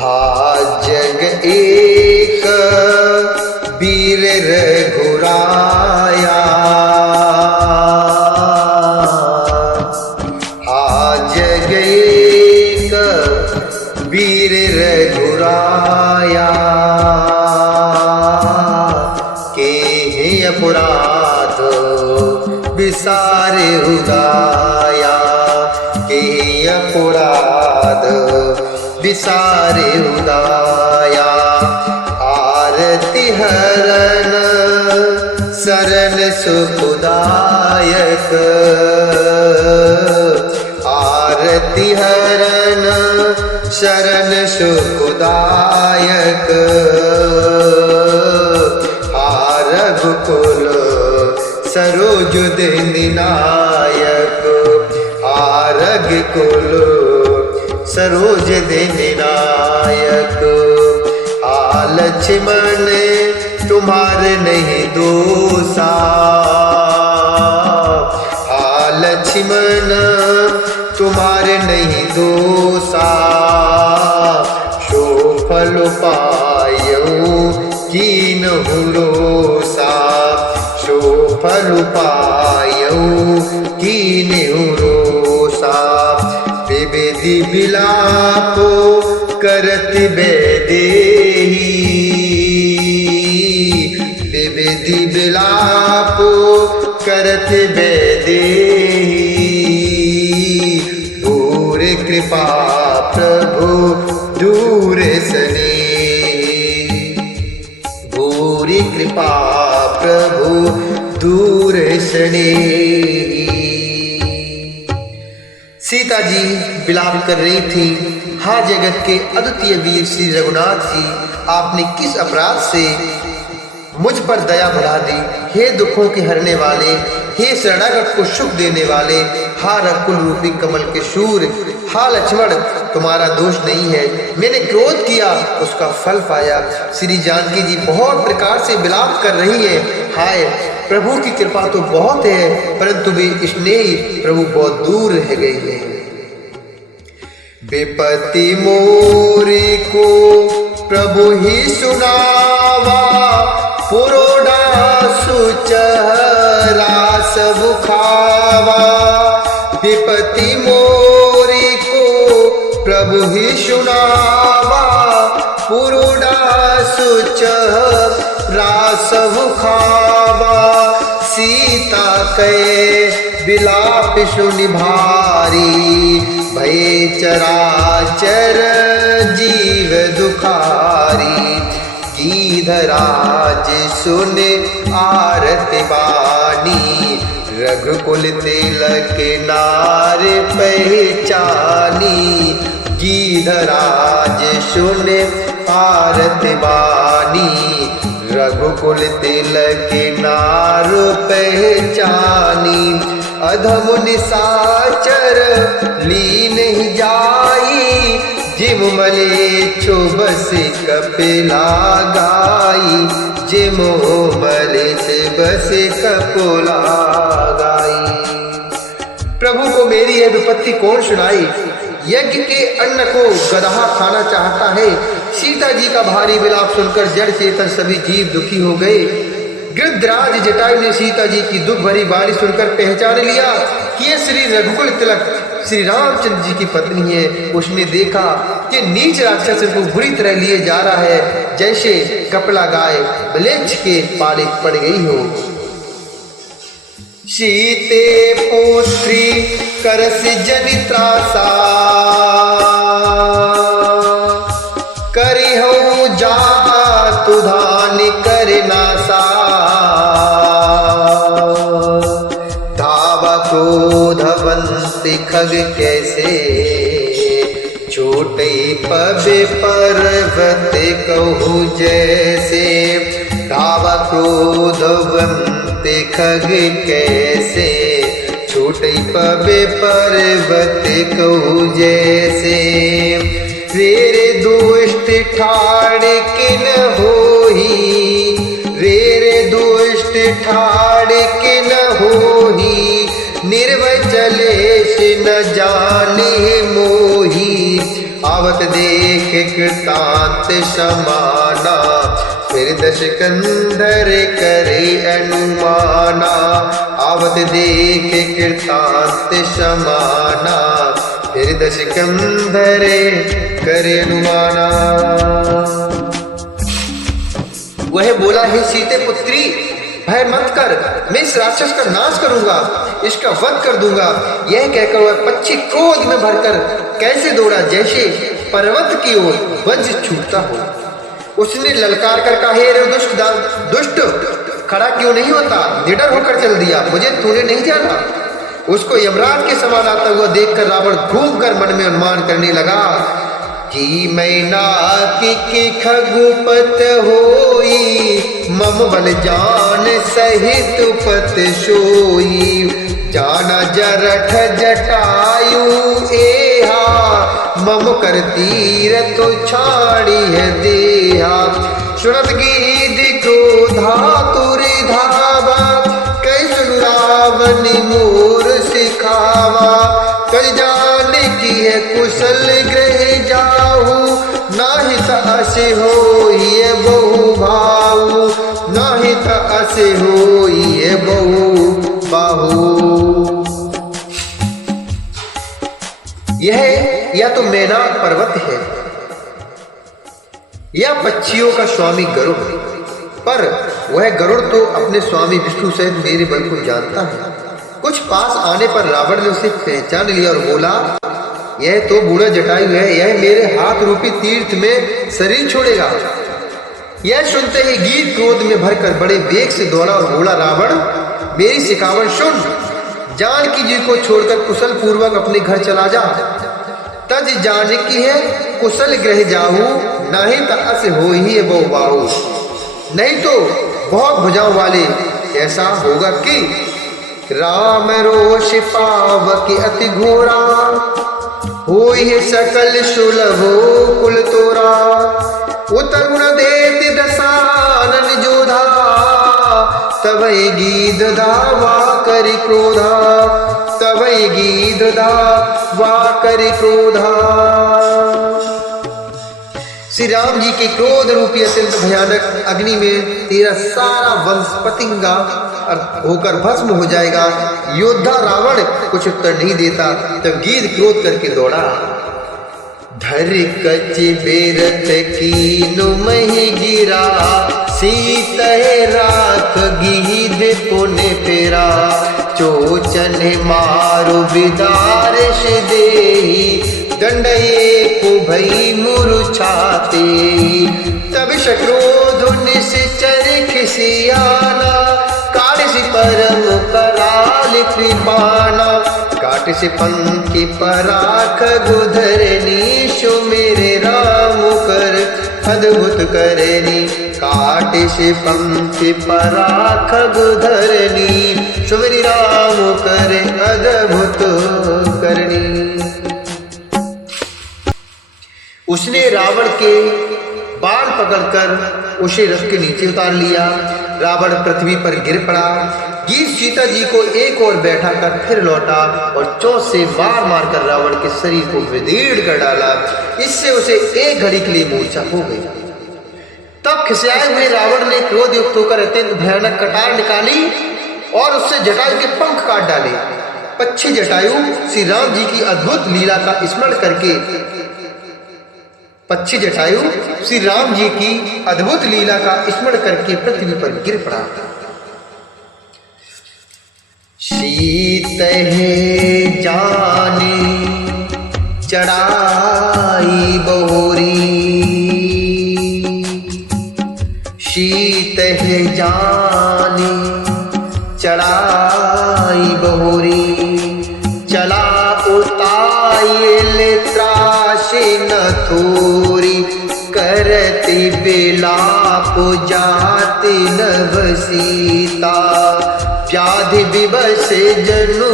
हा जग एक वीर रघुराया, हा जग एक वीर रघुराया, के अपराध बिसारे उदाया, के अपराध बिसारे उदाया। आरती हरन शरण सुखदायक, आरती हरन शरण सुखदायक, रघुकुल सरोज दिनायक, रघुकुल सरोज दिनायक। लक्ष्मण तुम्हारे नहीं दोषा, लक्ष्मण तुम्हारे नहीं दोषा, सो फल पायऊ कीन्हु रोषा, सो फल पायऊ कीन्हु रोषा। विविधि विलापो करत वैदेही, विविधि विलापो करत वैदेही, दूर कृपा प्रभु दूर सने, दूर कृपा प्रभु दूर सने। सीता जी विलाप कर रही थी, हाँ जगत के अद्वितीय वीर श्री रघुनाथ जी, आपने किस अपराध से मुझ पर दया बढ़ा दी। हे दुखों के हरने वाले, हे शरणागत को सुख देने वाले, हा रघुकुल रूपी कमल के शूर, हा लक्ष्मण तुम्हारा दोष नहीं है, मैंने क्रोध किया उसका फल पाया। श्री जानकी जी बहुत प्रकार से विलाप कर रही है, हाय प्रभु की कृपा तो बहुत है, परंतु वे स्नेही प्रभु बहुत दूर रह गए हैं। विपत्ति मोरी को प्रभु ही सुनावा, पुरोड़ा सुचहरा सब खावा। विपत्ति मोरी को प्रभु ही सुनावा, पुरोड़ा सुचहरा सब खावा। सीता के विलाप सुनि भारी, भय चराचर जीव दुखारी। गीधराज सुन आरती बानी, रघुकुल तिलक नार पहचानी। गीधराज सुन आरती बानी, रघुकुल तिलक नार पहचानी। अधम निशाचर लीन ही जाई, जिम मलेच्छो बस कपिला गाई। जिम मलेच्छ बस कपिला गाई। प्रभु को मेरी यह विपत्ति कौन सुनाई, यज्ञ के अन्न को गदहा खाना चाहता है। सीता जी का भारी विलाप सुनकर जड़ चेतन सभी जीव दुखी हो गए। गिरधराज जटायु ने सीता जी की दुख भरी वाणी सुनकर पहचान लिया कि ये श्री रघुकुल तिलक श्री रामचंद्र जी की पत्नी है। उसने देखा कि नीच राक्षस को बुरी तरह लिए जा रहा है, जैसे कपिला गाय म्लेच्छ के पाले पड़ गई हो। सीते पुत्री करस जनि त्रासा, करिहु जातु धानि करि नासा। धावा क्रोधवंति खग कैसे, छोटे पबे पर्वत कहु जैसे। धावा क्रोधवंति खग कैसे, छोटे पबे पर्वत कहु जैसे। रे दुष्ट ठाड़ किन होही, रे दुष्ट ठाड़ किन होही। निर्भय चले न जाने मोही, आवत देख कृतांत समाना, फिर दशकंधर करे अनुमाना। आवत देख कृतांत समाना, फिर दशकंधर करे अनुमाना। वह बोला, हे सीते पुत्री, भय मत कर, मैं इस राक्षस का नाश करूंगा, इसका वध कर दूंगा। यह कहकर वह पक्षी क्रोध में भरकर कैसे दौड़ा, जैसे पर्वत की ओर वज्र छूटता हो। उसने ललकार कर कहा, हे दुष्ट, खड़ा क्यों नहीं होता, निडर होकर चल दिया, मुझे तूने नहीं जाना। उसको यमराज के समान आता हुआ देखकर रावण घूमकर मन में अनुमान करने लगा कि मैना की खगुपत होई, मम बल जान सहित पत सोई। जाना जरठ जटायु एहा, मम कर तीर तो छाड़ी है देहा। सुनत गीत क्रोधा तुरि धावा, कैसन रावण मोर सिखावा। कल जाने की है कुशल ग्रह जाहू, नाही तस होइए बहु भाऊ, नाही तस होइए बहु बाहू। यह या तो मैनाक पर्वत है या पक्षियों का स्वामी गरुड़, पर वह गरुड़ तो अपने स्वामी विष्णु सहित मेरे बल को जानता है। कुछ पास आने पर रावण ने उसे पहचान लिया और बोला, यह तो बूढ़ा जटायु है, यह मेरे हाथ रूपी तीर्थ में शरीर छोड़ेगा। यह सुनते ही गीत क्रोध में भरकर बड़े वेग से दौड़ा और बोला, रावण, मेरी सिखावट सुन, जानकी जी को छोड़कर कुशल पूर्वक अपने घर चला जा। तज जानकी है कुशल ग्रह जाहू, नहीं तस हो ही बहु बाहू। नहीं तो बहुत भुजाओं वाले ऐसा होगा कि राम रोष पावक अति घोरा, होई सकल सुलभो कुल तोरा। उतर गुण देत दसानन जोधा, तबै गीध धावा करि क्रोधा, तबै गीध धावा करि क्रोधा। श्री राम जी के क्रोध रूपी अत्यंत भयानक अग्नि में तेरा सारा वंश पतिंगा होकर भस्म हो जाएगा। योद्धा रावण कुछ उत्तर नहीं देता, तब गीध क्रोध करके दौड़ा। धर कच बेरत कीनु मही गिरा, सीत राख गीध पुण्य पेरा। चोचन मारु विदारश देही, दंड एक भई मुरुछाते। तब शक्रोध निश्चर खिसियाना, काटिस परम कराल कृपाना। काटिस पंखी पराख गुधरनी, शो मेरे राम कर अद्भुत करनी। काटिस पंखी पराख गुधरनी, शो मेरी राम कर अद्भुत करनी। उसने रावण के बाण पकड़कर उसे रथ के नीचे उतार लिया। रावण पृथ्वी पर गिर पड़ा। गीध सीता जी को एक और बैठा कर फिर लौटा और चोंच से मार मार कर रावण के शरीर को विदीर्ण कर डाला। इससे उसे एक घड़ी के लिए मूर्छा हो गई। तब खिसियाए हुए रावण ने क्रोध युक्त होकर अत्यंत भयानक कटार निकाली और उससे जटायु के पंख काट डाले। पक्षी जटायु श्री राम जी की अद्भुत लीला का स्मरण करके पक्षी जटायु श्री राम जी की अद्भुत लीला का स्मरण करके पृथ्वी पर गिर पड़ा। शीत है जाने चढ़ाई बहोरी, शीत है जाने चढ़ाई बहोरी। चला उतायल त्रासे न थोरी, करती बिलाप जाति नभ सीता। व्याधि विवश जनु